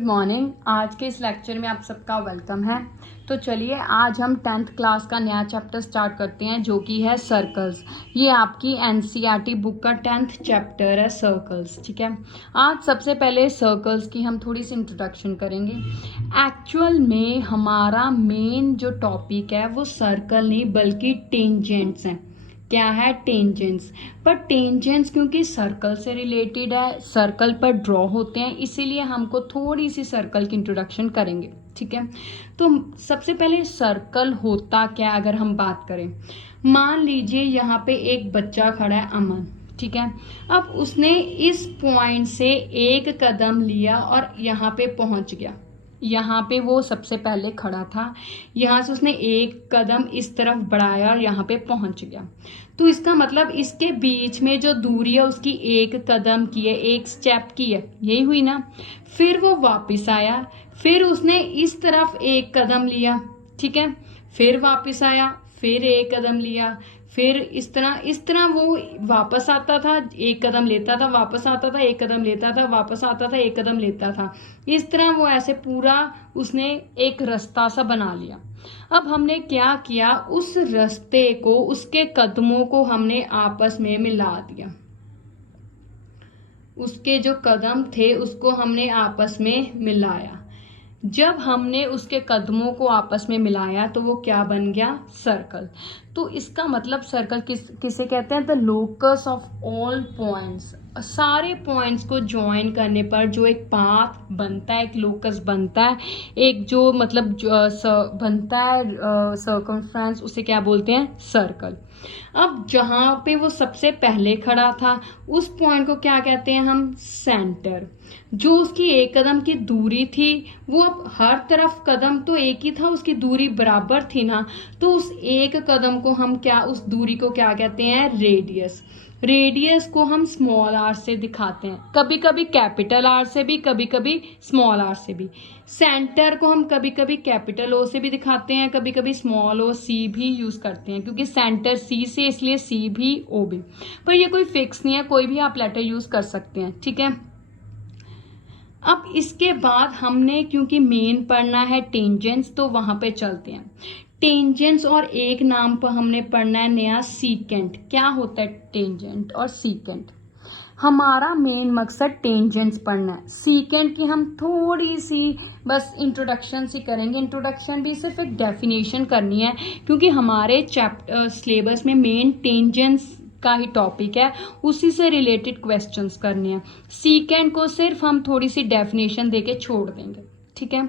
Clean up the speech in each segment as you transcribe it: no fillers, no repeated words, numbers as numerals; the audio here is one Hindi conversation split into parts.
मॉर्निंग। आज के इस लेक्चर में आप सबका वेलकम है। तो चलिए आज हम 10th क्लास का नया चैप्टर स्टार्ट करते हैं जो कि है सर्कल्स। ये आपकी एनसीईआरटी बुक का 10th चैप्टर है सर्कल्स। ठीक है, आज सबसे पहले सर्कल्स की हम थोड़ी सी इंट्रोडक्शन करेंगे। एक्चुअल में हमारा मेन जो टॉपिक है वो सर्कल नहीं बल्कि टेंजेंट्स हैं। क्या है? टेंजेंट्स। पर टेंजेंट्स क्योंकि सर्कल से रिलेटेड है, सर्कल पर ड्रॉ होते हैं, इसीलिए हमको थोड़ी सी सर्कल की इंट्रोडक्शन करेंगे। ठीक है, तो सबसे पहले सर्कल होता क्या अगर हम बात करें। मान लीजिए यहाँ पे एक बच्चा खड़ा है, अमन। ठीक है, अब उसने इस पॉइंट से एक कदम लिया और यहाँ पे पहुंच गया। यहाँ पे वो सबसे पहले खड़ा था, यहाँ से उसने एक कदम इस तरफ बढ़ाया और यहाँ पे पहुंच गया। तो इसका मतलब इसके बीच में जो दूरी है उसकी एक कदम की है, एक स्टेप की है, यही हुई ना। फिर वो वापस आया, फिर उसने इस तरफ एक कदम लिया। ठीक है, फिर वापस आया, फिर एक कदम लिया, फिर इस तरह वो वापस आता था, एक कदम लेता था, वापस आता था, एक कदम लेता था, वापस आता था, एक कदम लेता था। इस तरह वो ऐसे पूरा उसने एक रास्ता सा बना लिया। अब हमने क्या किया, उस रास्ते को, उसके कदमों को हमने आपस में मिला दिया। उसके जो कदम थे उसको हमने आपस में मिलाया। जब हमने उसके कदमों को आपस में मिलाया तो वो क्या बन गया? सर्कल। तो इसका मतलब सर्कल किसे कहते हैं? The locus of all points. सारे पॉइंट्स को ज्वाइन करने पर जो एक पाथ बनता है, एक लोकस बनता है, एक जो मतलब बनता है सर्कमफ्रेंस, उसे क्या बोलते हैं? सर्कल। अब जहां पे वो सबसे पहले खड़ा था उस पॉइंट को क्या कहते हैं हम? सेंटर। जो उसकी एक कदम की दूरी थी वो अब हर तरफ कदम तो एक ही था, उसकी दूरी बराबर थी ना, तो उस एक कदम को हम क्या, उस दूरी को क्या कहते हैं? रेडियस। रेडियस को हम स्मॉल आर से दिखाते हैं, कभी कभी कैपिटल आर से भी, कभी कभी स्मॉल आर से भी। सेंटर को हम कभी कभी कैपिटल ओ से भी दिखाते हैं, कभी कभी स्मॉल ओ सी भी यूज करते हैं, क्योंकि सेंटर सी से इसलिए सी भी ओ भी। पर ये कोई फिक्स नहीं है, कोई भी आप लेटर यूज कर सकते हैं। ठीक है, अब इसके बाद हमने क्योंकि मेन पढ़ना है टेंजेंट्स, तो वहां पे चलते हैं। टेंजेंट्स और एक नाम पर हमने पढ़ना है नया, सीकेंट। क्या होता है टेंजेंट और सीकेंट? हमारा मेन मकसद टेंजेंट्स पढ़ना है। सीकेंट की हम थोड़ी सी बस इंट्रोडक्शन सी करेंगे। इंट्रोडक्शन भी सिर्फ एक डेफिनेशन करनी है, क्योंकि हमारे चैप्टर सिलेबस में मेन टेंजेंट्स का ही टॉपिक है, उसी से रिलेटेड क्वेश्चंस करने हैं। सीकेंट को सिर्फ हम थोड़ी सी डेफिनेशन देके छोड़ देंगे। ठीक है,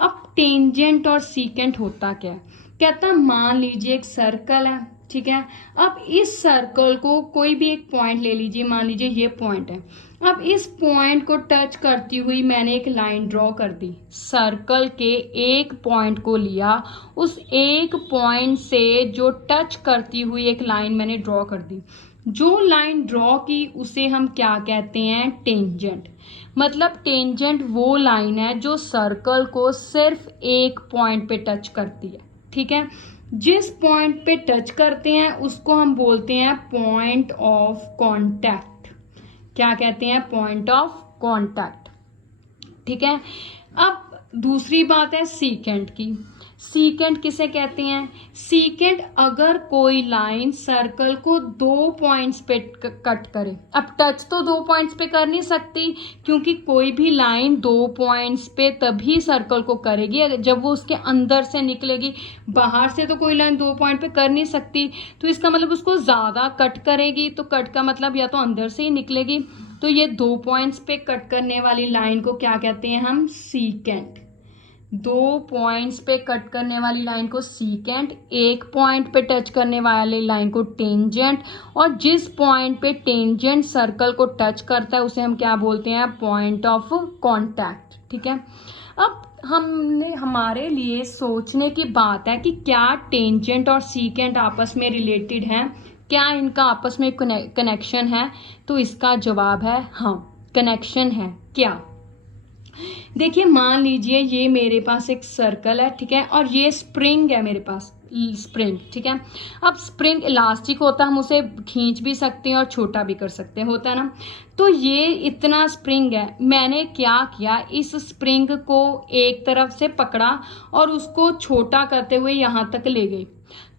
अब टेंजेंट और सीकेंट होता क्या है? कहता मान लीजिए एक सर्कल है। ठीक है, अब इस सर्कल को कोई भी एक पॉइंट ले लीजिए, मान लीजिए ये पॉइंट है। अब इस पॉइंट को टच करती हुई मैंने एक लाइन ड्रॉ कर दी। सर्कल के एक पॉइंट को लिया, उस एक पॉइंट से जो टच करती हुई एक लाइन मैंने ड्रॉ कर दी। जो लाइन ड्रॉ की उसे हम क्या कहते हैं? टेंजेंट। मतलब टेंजेंट वो लाइन है जो सर्कल को सिर्फ एक पॉइंट पे टच करती है। ठीक है, जिस पॉइंट पे टच करते हैं उसको हम बोलते हैं पॉइंट ऑफ कांटेक्ट। क्या कहते हैं? Point of contact. ठीक है, अब दूसरी बात है सीकेंट की। सीकेंट किसे कहते हैं? सीकेंट अगर कोई लाइन सर्कल को दो पॉइंट्स पे कट करे। अब टच तो दो पॉइंट्स पे कर नहीं सकती, क्योंकि कोई भी लाइन दो पॉइंट्स पे तभी सर्कल को करेगी जब वो उसके अंदर से निकलेगी। बाहर से तो कोई लाइन दो पॉइंट पे कर नहीं सकती, तो इसका मतलब उसको ज्यादा कट करेगी, तो कट का मतलब या तो अंदर से ही निकलेगी। तो ये दो पॉइंट्स पे कट करने वाली लाइन को क्या कहते हैं हम? सीकेंट। दो पॉइंट्स पे कट करने वाली लाइन को सीकेंट, एक पॉइंट पे टच करने वाली लाइन को टेंजेंट, और जिस पॉइंट पे टेंजेंट सर्कल को टच करता है उसे हम क्या बोलते हैं? Point of contact. ठीक है, अब हमने हमारे लिए सोचने की बात है कि क्या टेंजेंट और सीकेंट आपस में रिलेटेड हैं, क्या इनका आपस में कनेक्शन है? तो इसका जवाब है हाँ, कनेक्शन है। क्या? देखिए मान लीजिए ये मेरे पास एक सर्कल है। ठीक है, और ये स्प्रिंग है मेरे पास। स्प्रिंग, ठीक है। अब स्प्रिंग इलास्टिक होता है, हम उसे खींच भी सकते हैं और छोटा भी कर सकते हैं, होता है ना। तो ये इतना स्प्रिंग है, मैंने क्या किया, इस स्प्रिंग को एक तरफ से पकड़ा और उसको छोटा करते हुए यहाँ तक ले गई।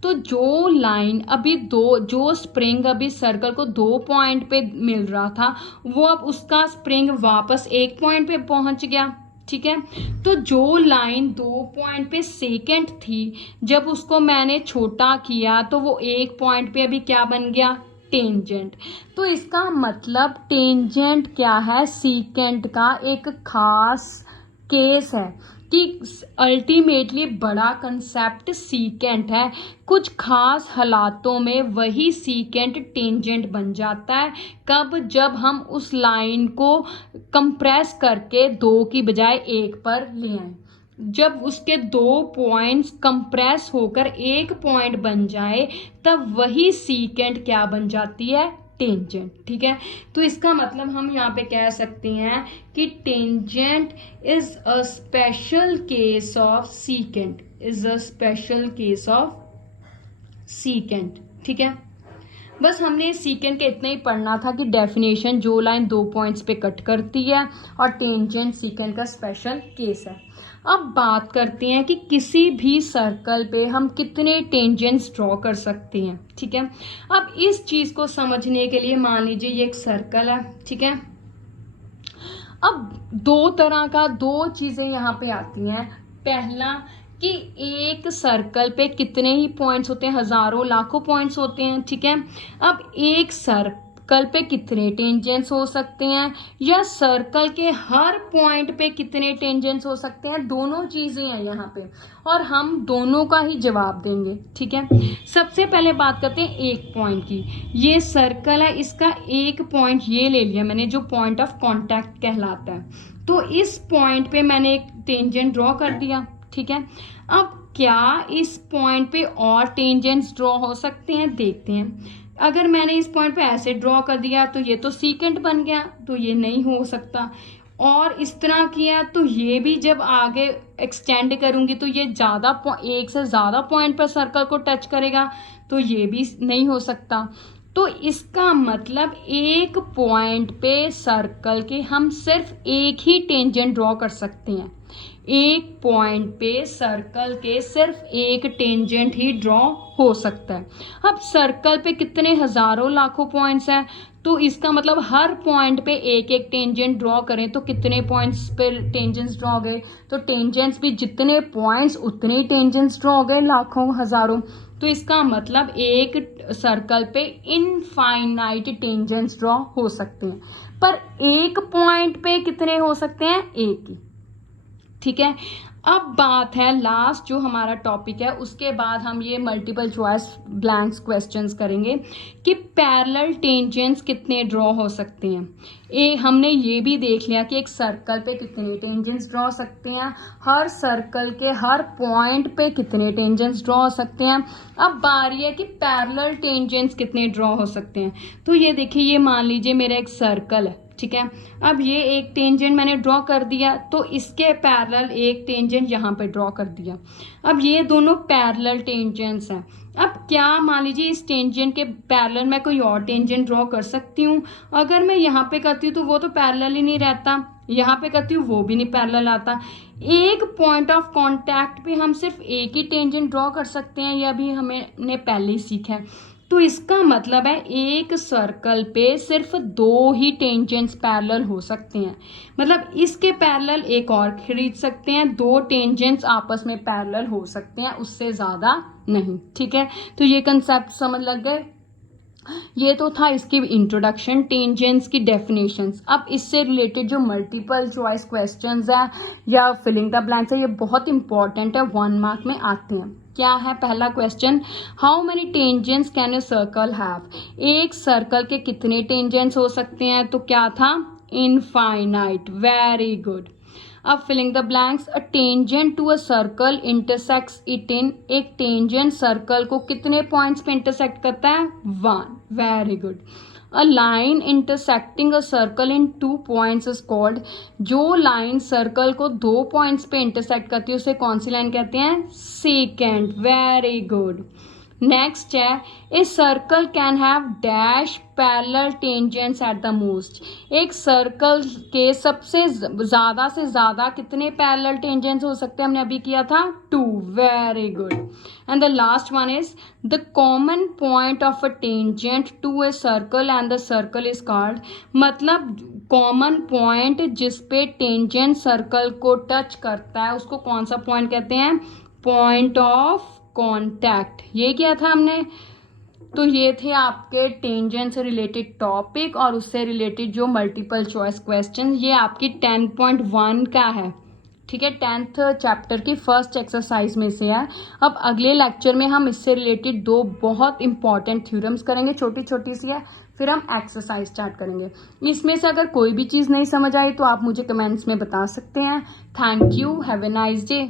तो जो लाइन अभी जो स्प्रिंग अभी सर्कल को 2 पॉइंट पे मिल रहा था, वो अब उसका स्प्रिंग वापस 1 पॉइंट पे पहुंच गया, ठीक है। तो जो लाइन 2 पॉइंट पे सेकेंड थी, जब उसको मैंने छोटा किया तो वो 1 पॉइंट पे अभी क्या बन गया, टेंजेंट। तो इसका मतलब टेंजेंट क्या है, सीकेंट का एक खास केस है कि अल्टीमेटली बड़ा कंसेप्ट सीकेंट है। कुछ खास हालातों में वही सीकेंट टेंजेंट बन जाता है। कब, जब हम उस लाइन को कंप्रेस करके 2 की बजाय 1 पर ले आए, जब उसके 2 पॉइंट्स कंप्रेस होकर 1 पॉइंट बन जाए, तब वही सीकेंट क्या बन जाती है, टेंजेंट, ठीक है। तो इसका मतलब हम यहाँ पे कह सकते हैं कि tangent is a special case of secant, is a special case of secant, ठीक है। बस हमने सीकेंट के इतना ही पढ़ना था कि डेफिनेशन, जो लाइन 2 पॉइंट्स पे कट करती है, और टेंजेंट सीकेंट का स्पेशल केस है। अब बात करते हैं कि किसी भी सर्कल पे हम कितने टेंजेंट्स ड्रॉ कर सकते हैं, ठीक है। अब इस चीज को समझने के लिए मान लीजिए ये एक सर्कल है, ठीक है। अब दो चीजें यहाँ पे आती हैं। पहला कि एक सर्कल पे कितने ही पॉइंट्स होते हैं, हजारों लाखों पॉइंट्स होते हैं, ठीक है। अब एक सर्कल पे कितने टेंजेंट्स हो सकते हैं, या सर्कल के हर पॉइंट पे कितने टेंजेंट्स हो सकते हैं, दोनों चीजें हैं यहाँ पे, और हम दोनों का ही जवाब देंगे, ठीक है। सबसे पहले बात करते हैं एक पॉइंट की। ये सर्कल है, इसका एक पॉइंट ये ले लिया मैंने, जो पॉइंट ऑफ कॉन्टैक्ट कहलाता है। तो इस पॉइंट पे मैंने एक टेंजेंट ड्रॉ कर दिया, ठीक है। अब क्या इस पॉइंट पे और टेंजेंट्स ड्रॉ हो सकते हैं, देखते हैं। अगर मैंने इस पॉइंट पे ऐसे ड्रॉ कर दिया तो ये तो सीकेंट बन गया, तो ये नहीं हो सकता। और इस तरह किया तो ये भी जब आगे एक्सटेंड करूंगी तो ये एक से ज्यादा पॉइंट पर सर्कल को टच करेगा, तो ये भी नहीं हो सकता। तो इसका मतलब एक पॉइंट पे सर्कल के हम सिर्फ एक ही टेंजेंट ड्रॉ कर सकते हैं। एक पॉइंट पे सर्कल के सिर्फ एक टेंजेंट ही ड्रॉ हो सकता है। अब सर्कल पे कितने हजारों लाखों पॉइंट्स हैं, तो इसका मतलब हर पॉइंट पे एक एक टेंजेंट ड्रॉ करें तो कितने पॉइंट्स पे टेंजेंट्स ड्रॉ हो गए, तो टेंजेंट्स भी जितने पॉइंट्स उतने ही टेंजेंट्स ड्रॉ हो गए, लाखों हजारों। तो इसका मतलब एक सर्कल पे इनफाइनाइट टेंजेंट्स ड्रॉ हो सकते हैं, पर एक पॉइंट पे कितने हो सकते हैं, एक ही, ठीक है। अब बात है लास्ट जो हमारा टॉपिक है, उसके बाद हम ये मल्टीपल चॉइस ब्लैंक्स क्वेश्चंस करेंगे कि पैरेलल टेंजेंट्स कितने ड्रॉ हो सकते हैं। हमने ये भी देख लिया कि एक सर्कल पे कितने टेंजेंट्स ड्रॉ हो सकते हैं, हर सर्कल के हर पॉइंट पे कितने टेंजेंट्स ड्रॉ हो सकते हैं। अब बारी है कि पैरेलल टेंजेंट्स कितने ड्रॉ हो सकते हैं। तो ये देखिए, ये मान लीजिए मेरा एक सर्कल है, ठीक है। अब ये एक टेंजेंट मैंने ड्रॉ कर दिया, तो इसके पैरेलल एक टेंजेंट यहाँ पे ड्रॉ कर दिया। अब ये दोनों पैरेलल टेंजेंट्स हैं। अब क्या मान लीजिए इस टेंजेंट के पैरेलल मैं कोई और टेंजेंट ड्रॉ कर सकती हूँ। अगर मैं यहाँ पे करती हूँ तो वो तो पैरेलल ही नहीं रहता, यहाँ पे करती हूँ वो भी नहीं पैरेलल आता। एक पॉइंट ऑफ कॉन्टैक्ट पे हम सिर्फ एक ही टेंजेंट ड्रॉ कर सकते हैं, यह भी हमने पहले ही सीखा है। तो इसका मतलब है एक सर्कल पे सिर्फ 2 ही टेंजेंट्स पैरेलल हो सकते हैं, मतलब इसके पैरेलल एक और खरीद सकते हैं, 2 टेंजेंट्स आपस में पैरेलल हो सकते हैं, उससे ज्यादा नहीं, ठीक है। तो ये कंसेप्ट समझ लग गए। ये तो था इसकी इंट्रोडक्शन, टेंजेंट्स की डेफिनेशंस। अब इससे रिलेटेड जो मल्टीपल चॉइस क्वेश्चंस है या फिलिंग द ब्लैंक्स है, ये बहुत इंपॉर्टेंट है, 1 मार्क में आते हैं। क्या है पहला question, how many tangents can a circle have. एक सर्कल के कितने टेंजेंट्स हो सकते हैं, तो क्या था, इनफाइनाइट, वेरी गुड। अब filling the blanks, a tangent to a circle intersects it in. एक टेंजेंट सर्कल को कितने पॉइंट्स पे इंटरसेक्ट करता है, 1, very good. A line intersecting a circle in 2 points is called, जो लाइन सर्कल को 2 पॉइंट्स पे इंटरसेक्ट करती है उसे कौन सी लाइन कहते हैं? सेकेंट। Very good. नेक्स्ट है, a circle can have dash parallel tangents at the most, एक सर्कल के सबसे ज्यादा से ज्यादा कितने पैरेलल टेंजेंट्स हो सकते हैं? हमने अभी किया था 2। Very good. And the last one is the common point of a tangent to a circle and the circle is called, मतलब कॉमन पॉइंट जिसपे टेंजेंट सर्कल को टच करता है उसको कौन सा पॉइंट कहते हैं? Point of contact. ये किया था हमने। तो ये थे आपके टेंजेंट से रिलेटेड टॉपिक और उससे रिलेटेड जो मल्टीपल चॉइस क्वेश्चन, ये आपकी 10.1 का है, ठीक है, 10th चैप्टर की फर्स्ट एक्सरसाइज में से है। अब अगले लेक्चर में हम इससे रिलेटेड 2 बहुत इंपॉर्टेंट थ्योरम्स करेंगे, छोटी छोटी सी है, फिर हम एक्सरसाइज स्टार्ट करेंगे। इसमें से अगर कोई भी चीज़ नहीं समझ आई तो आप मुझे कमेंट्स में बता सकते हैं। Thank you, have a nice day.